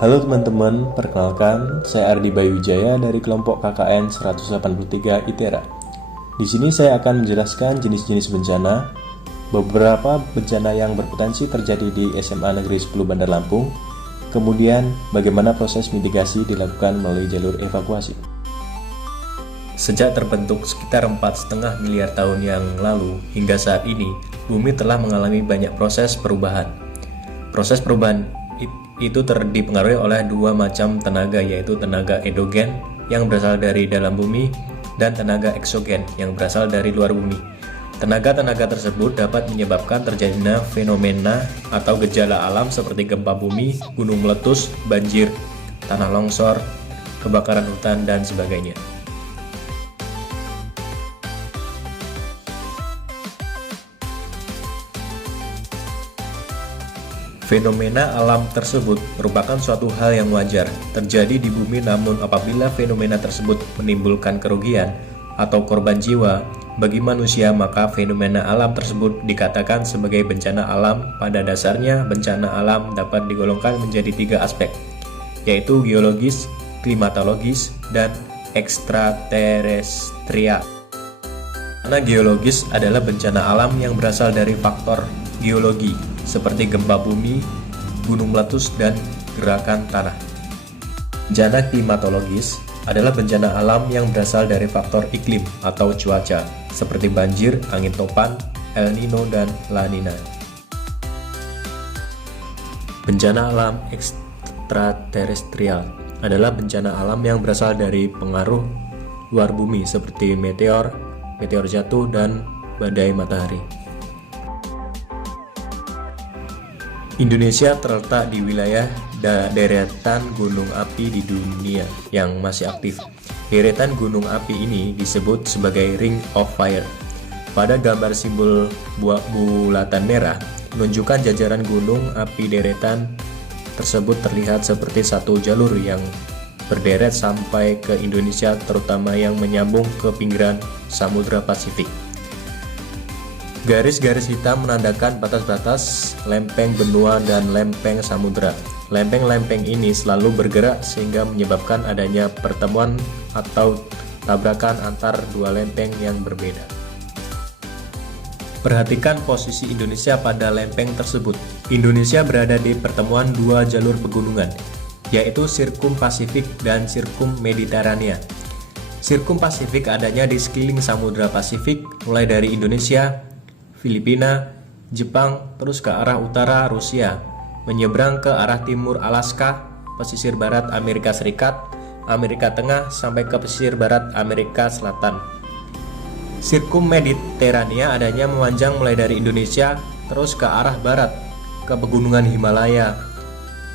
Halo teman-teman, perkenalkan saya Ardi Bayujaya dari kelompok KKN 183 ITERA. Di sini saya akan menjelaskan jenis-jenis bencana, beberapa bencana yang berpotensi terjadi di SMA Negeri 10 Bandar Lampung, kemudian bagaimana proses mitigasi dilakukan melalui jalur evakuasi. Sejak terbentuk sekitar 4,5 miliar tahun yang lalu hingga saat ini, bumi telah mengalami banyak proses perubahan. Proses perubahan itu dipengaruhi oleh dua macam tenaga, yaitu tenaga endogen yang berasal dari dalam bumi dan tenaga eksogen yang berasal dari luar bumi. Tenaga-tenaga tersebut dapat menyebabkan terjadinya fenomena atau gejala alam seperti gempa bumi, gunung meletus, banjir, tanah longsor, kebakaran hutan, dan sebagainya. Fenomena alam tersebut merupakan suatu hal yang wajar terjadi di bumi, namun apabila fenomena tersebut menimbulkan kerugian atau korban jiwa bagi manusia, maka fenomena alam tersebut dikatakan sebagai bencana alam. Pada dasarnya, bencana alam dapat digolongkan menjadi tiga aspek, yaitu geologis, klimatologis, dan ekstraterestrial. Bencana geologis adalah bencana alam yang berasal dari faktor geologi seperti gempa bumi, gunung meletus, dan gerakan tanah. Bencana klimatologis adalah bencana alam yang berasal dari faktor iklim atau cuaca seperti banjir, angin topan, El Nino, dan La Nina. Bencana alam ekstraterestrial adalah bencana alam yang berasal dari pengaruh luar bumi seperti meteor jatuh, dan badai matahari. Indonesia terletak di wilayah deretan gunung api di dunia yang masih aktif. Deretan gunung api ini disebut sebagai Ring of Fire. Pada gambar simbol bulatan merah menunjukkan jajaran gunung api deretan tersebut terlihat seperti satu jalur yang berderet sampai ke Indonesia, terutama yang menyambung ke pinggiran Samudra Pasifik. Garis-garis hitam menandakan batas-batas lempeng benua dan lempeng samudra. Lempeng-lempeng ini selalu bergerak sehingga menyebabkan adanya pertemuan atau tabrakan antar dua lempeng yang berbeda. Perhatikan posisi Indonesia pada lempeng tersebut. Indonesia berada di pertemuan dua jalur pegunungan, yaitu Sirkum Pasifik dan Sirkum Mediterania. Sirkum Pasifik adanya di sekeliling Samudra Pasifik, mulai dari Indonesia, Filipina, Jepang, terus ke arah utara Rusia, menyeberang ke arah timur Alaska, pesisir barat Amerika Serikat, Amerika Tengah, sampai ke pesisir barat Amerika Selatan. Sirkum Mediterania adanya memanjang mulai dari Indonesia, terus ke arah barat, ke pegunungan Himalaya.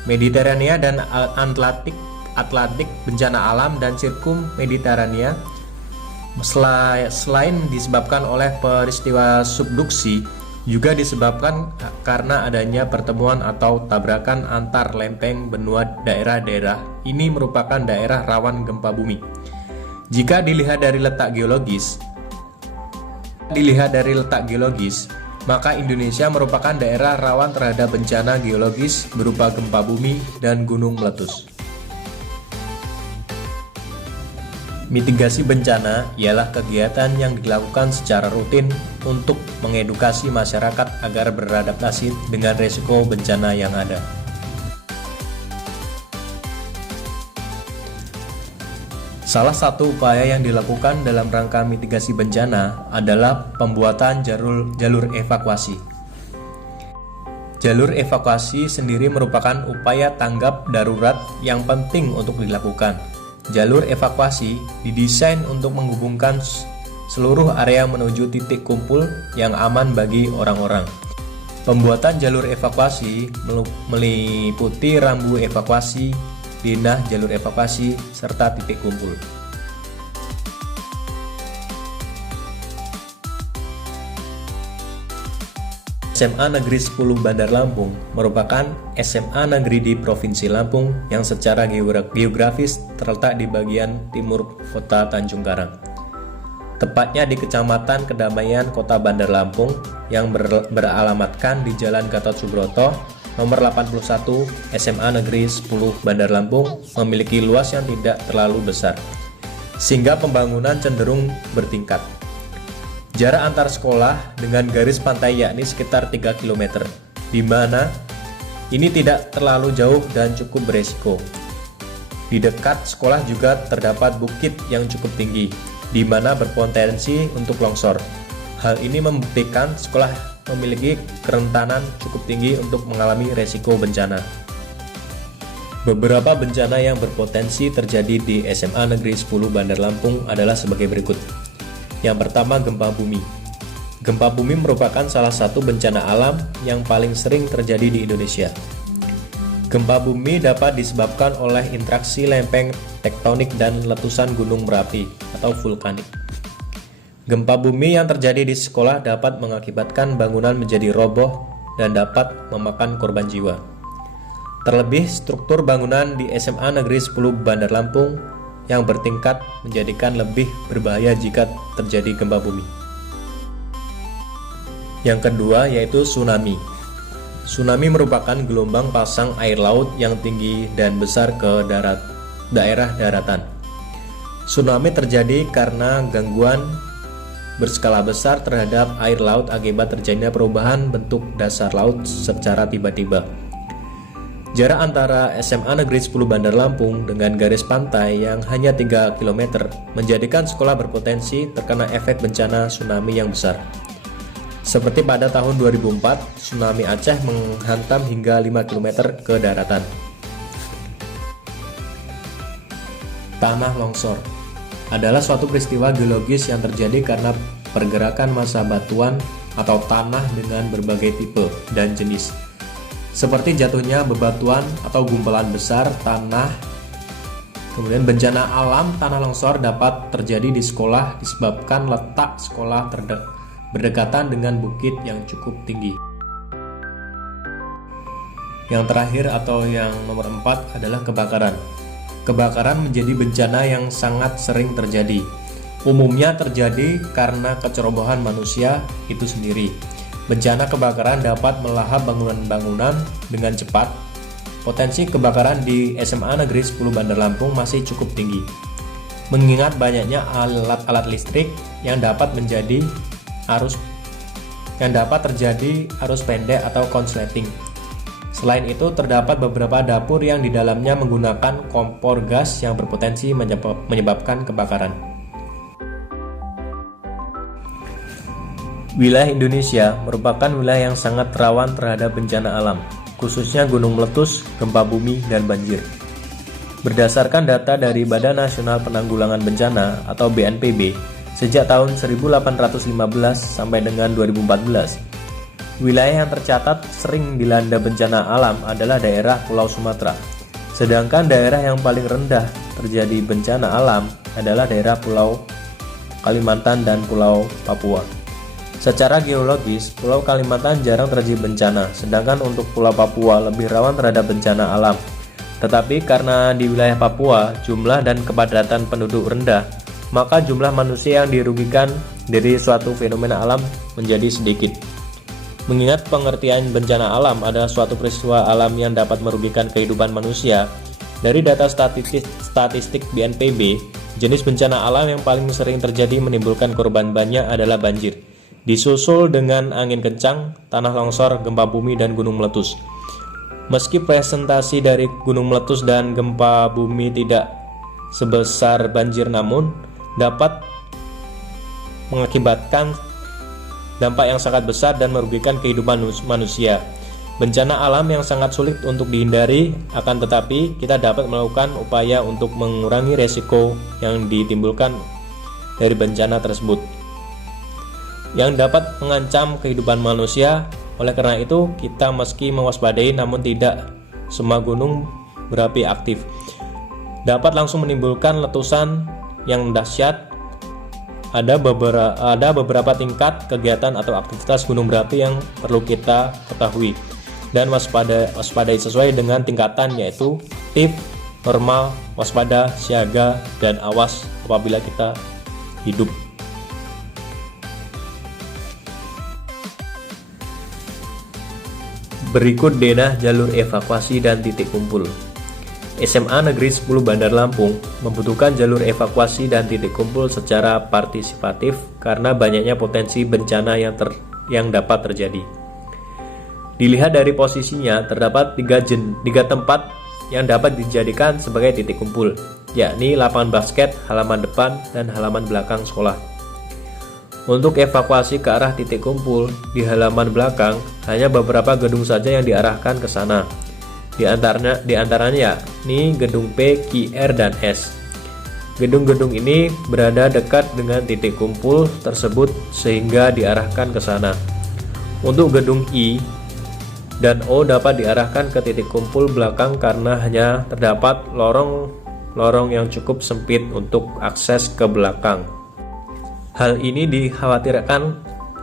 Mediterania dan Atlantik bencana alam, dan Sirkum Mediterania selain disebabkan oleh peristiwa subduksi, juga disebabkan karena adanya pertemuan atau tabrakan antar lempeng benua. Daerah-daerah ini merupakan daerah rawan gempa bumi. Jika dilihat dari letak geologis, maka Indonesia merupakan daerah rawan terhadap bencana geologis berupa gempa bumi dan gunung meletus. Mitigasi bencana ialah kegiatan yang dilakukan secara rutin untuk mengedukasi masyarakat agar beradaptasi dengan risiko bencana yang ada. Salah satu upaya yang dilakukan dalam rangka mitigasi bencana adalah pembuatan jalur evakuasi. Jalur evakuasi sendiri merupakan upaya tanggap darurat yang penting untuk dilakukan. Jalur evakuasi didesain untuk menghubungkan seluruh area menuju titik kumpul yang aman bagi orang-orang. Pembuatan jalur evakuasi meliputi rambu evakuasi, denah jalur evakuasi, serta titik kumpul. SMA Negeri 10 Bandar Lampung merupakan SMA negeri di Provinsi Lampung yang secara geografis terletak di bagian timur kota Tanjung Karang. Tepatnya di Kecamatan Kedamaian, Kota Bandar Lampung, yang beralamatkan di Jalan Gatot Subroto, nomor 81 SMA Negeri 10 Bandar Lampung memiliki luas yang tidak terlalu besar, sehingga pembangunan cenderung bertingkat. Jarak antar sekolah dengan garis pantai yakni sekitar 3 km, di mana ini tidak terlalu jauh dan cukup beresiko. Di dekat sekolah juga terdapat bukit yang cukup tinggi, di mana berpotensi untuk longsor. Hal ini membuktikan sekolah memiliki kerentanan cukup tinggi untuk mengalami resiko bencana. Beberapa bencana yang berpotensi terjadi di SMA Negeri 10 Bandar Lampung adalah sebagai berikut. Yang pertama, gempa bumi. Gempa bumi merupakan salah satu bencana alam yang paling sering terjadi di Indonesia. Gempa bumi dapat disebabkan oleh interaksi lempeng tektonik dan letusan gunung berapi atau vulkanik. Gempa bumi yang terjadi di sekolah dapat mengakibatkan bangunan menjadi roboh dan dapat memakan korban jiwa. Terlebih, struktur bangunan di SMA Negeri 10 Bandar Lampung yang bertingkat menjadikan lebih berbahaya jika terjadi gempa bumi. Yang kedua yaitu tsunami. Tsunami merupakan gelombang pasang air laut yang tinggi dan besar ke daerah daratan. Tsunami terjadi karena gangguan berskala besar terhadap air laut akibat terjadinya perubahan bentuk dasar laut secara tiba-tiba. Jarak antara SMA Negeri 10 Bandar Lampung dengan garis pantai yang hanya 3 km menjadikan sekolah berpotensi terkena efek bencana tsunami yang besar. Seperti pada tahun 2004, tsunami Aceh menghantam hingga 5 km ke daratan. Tanah longsor adalah suatu peristiwa geologis yang terjadi karena pergerakan massa batuan atau tanah dengan berbagai tipe dan jenis. Seperti jatuhnya bebatuan atau gumpalan besar tanah. Kemudian bencana alam tanah longsor dapat terjadi di sekolah disebabkan letak sekolah berdekatan dengan bukit yang cukup tinggi. Yang terakhir atau yang nomor 4 adalah kebakaran. Kebakaran menjadi bencana yang sangat sering terjadi. Umumnya terjadi karena kecerobohan manusia itu sendiri. Bencana kebakaran dapat melahap bangunan-bangunan dengan cepat. Potensi kebakaran di SMA Negeri 10 Bandar Lampung masih cukup tinggi, mengingat banyaknya alat-alat listrik yang dapat terjadi arus pendek atau konsleting. Selain itu, terdapat beberapa dapur yang di dalamnya menggunakan kompor gas yang berpotensi menyebabkan kebakaran. Wilayah Indonesia merupakan wilayah yang sangat rawan terhadap bencana alam, khususnya gunung meletus, gempa bumi, dan banjir. Berdasarkan data dari Badan Nasional Penanggulangan Bencana atau BNPB, sejak tahun 1815 sampai dengan 2014, wilayah yang tercatat sering dilanda bencana alam adalah daerah Pulau Sumatera. Sedangkan daerah yang paling rendah terjadi bencana alam adalah daerah Pulau Kalimantan dan Pulau Papua. Secara geologis, Pulau Kalimantan jarang terjadi bencana, sedangkan untuk Pulau Papua lebih rawan terhadap bencana alam. Tetapi karena di wilayah Papua jumlah dan kepadatan penduduk rendah, maka jumlah manusia yang dirugikan dari suatu fenomena alam menjadi sedikit. Mengingat pengertian bencana alam adalah suatu peristiwa alam yang dapat merugikan kehidupan manusia, dari data statistik BNPB, jenis bencana alam yang paling sering terjadi menimbulkan korban banyak adalah banjir, disusul dengan angin kencang, tanah longsor, gempa bumi, dan gunung meletus. Meski presentasi dari gunung meletus dan gempa bumi tidak sebesar banjir, namun dapat mengakibatkan dampak yang sangat besar dan merugikan kehidupan manusia. Bencana alam yang sangat sulit untuk dihindari, akan tetapi kita dapat melakukan upaya untuk mengurangi resiko yang ditimbulkan dari bencana tersebut yang dapat mengancam kehidupan manusia. Oleh karena itu, kita meski mewaspadai, namun tidak semua gunung berapi aktif dapat langsung menimbulkan letusan yang dahsyat. Ada beberapa tingkat kegiatan atau aktivitas gunung berapi yang perlu kita ketahui dan waspadai sesuai dengan tingkatan, yaitu tip, normal, waspada, siaga, dan awas apabila kita hidup. Berikut denah jalur evakuasi dan titik kumpul. SMA Negeri 10 Bandar Lampung membutuhkan jalur evakuasi dan titik kumpul secara partisipatif karena banyaknya potensi bencana yang dapat terjadi. Dilihat dari posisinya, terdapat tiga tempat yang dapat dijadikan sebagai titik kumpul, yakni lapangan basket, halaman depan, dan halaman belakang sekolah. Untuk evakuasi ke arah titik kumpul di halaman belakang, hanya beberapa gedung saja yang diarahkan ke sana. Di antaranya yakni gedung P, Q, R, dan S. Gedung-gedung ini berada dekat dengan titik kumpul tersebut sehingga diarahkan ke sana. Untuk gedung I dan O dapat diarahkan ke titik kumpul belakang karena hanya terdapat lorong yang cukup sempit untuk akses ke belakang. Hal ini dikhawatirkan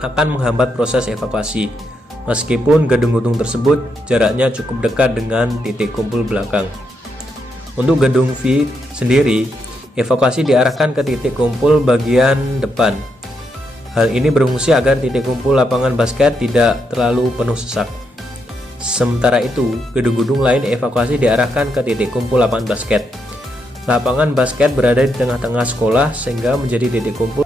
akan menghambat proses evakuasi, meskipun gedung-gedung tersebut jaraknya cukup dekat dengan titik kumpul belakang. Untuk gedung V sendiri, evakuasi diarahkan ke titik kumpul bagian depan. Hal ini berfungsi agar titik kumpul lapangan basket tidak terlalu penuh sesak. Sementara itu, gedung-gedung lain evakuasi diarahkan ke titik kumpul lapangan basket. Lapangan basket berada di tengah-tengah sekolah sehingga menjadi titik kumpul